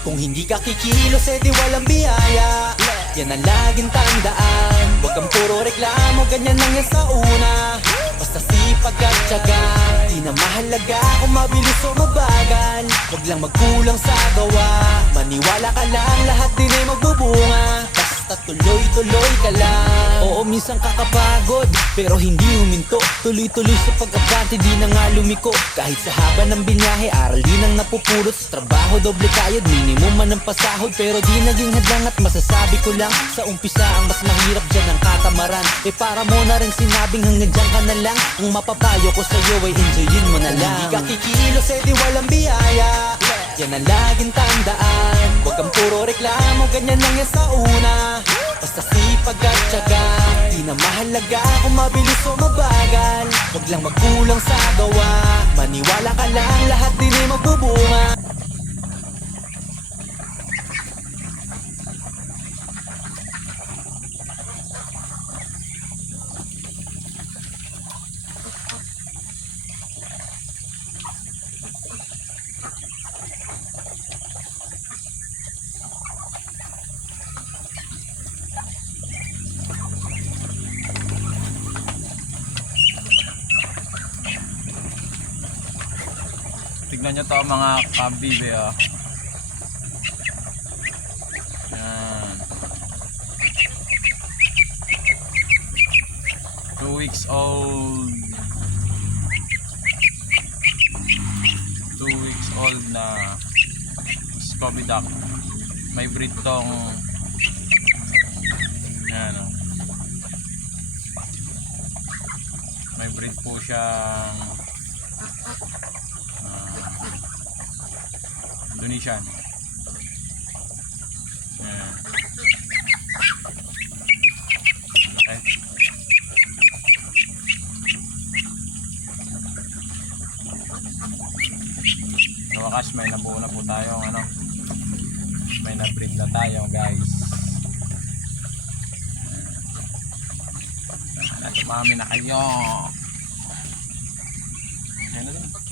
Kung hindi ka kikilos, di walang biyaya. Yan ang laging tandaan. Huwag kang puro reklamo, ganyan lang yan sa una. Basta sipag at tiyaga. Di na mahalaga kung mabilis o mabagal. Huwag lang magkulang sa gawa. Maniwala ka lang, lahat din ay magbubunga. Basta tuloy-tuloy ka lang. Oo, minsan kakapagod, pero hindi huminto. Tuloy-tuloy sa pag-abante, di na nga lumiko. Kahit sa haba ng binyahe, aral din ang napupulot. Sa trabaho, doble kayod, minimum man ang pasahod. Pero di naging hadlang at masasabi ko lang, sa umpisa ang mas mahirap dyan ang katamaran. Para mo na rin sinabing hanggang dyan ka na lang. Ang mapapayo ko sa'yo ay enjoyin mo na lang. Kung hindi ka kikilos, di walang biyaya. Yan ang laging tandaan. Huwag kang puro reklamo, ganyan lang yan sa una. Basta sipag at tiyaga. Di na mahalaga kung mabilis o mabagal. Huwag lang magkulang sa gawa. Maniwala ka lang, lahat din ay magbubunga. Tignan nyo to mga kabibe, oh. Yan. 2 weeks old. 2 weeks old na Scooby Duck. May breed tong yan, oh. May breed po siyang Indonesian. Ayan. Okay. Sa wakas may nabuo na po tayong may na-breed na tayo, guys. Tumami na kayo. Ayan na dun.